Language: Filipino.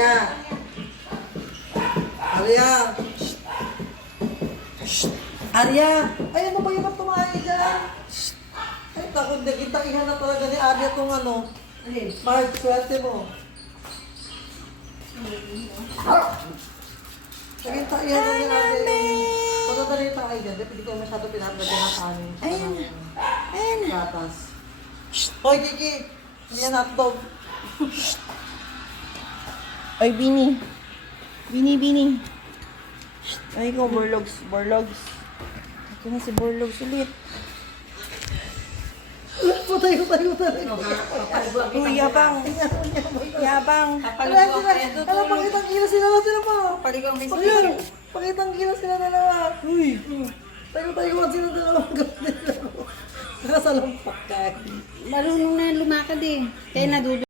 Arya! Arya! Arya! Ay, ano ba yung tumahay dyan? Ay, takot na kita. Ihan na talaga ni Arya itong ano. Mark, swerte mo. Sige, ihan na ni Arya yung... Pagkatali tayo dyan, hindi ko masyado pinaplagyan ng kanin. Ayun. Ayun. Gatas. Hoy, Kiki! Hindi yan hotdog. Ay, Bini. Bini. Ay, ko, Borlogs. Ito na si Borlogs ulit. Patay ko tayo. Uy, yabang. Alam, pakitang gila sila natin pa. Paligang may Ayun, pakitang gila sila dalawa. Uy, tayo sila dalawa. Nakasalampak ka. Marunong na lumakad eh. Kaya nadudu.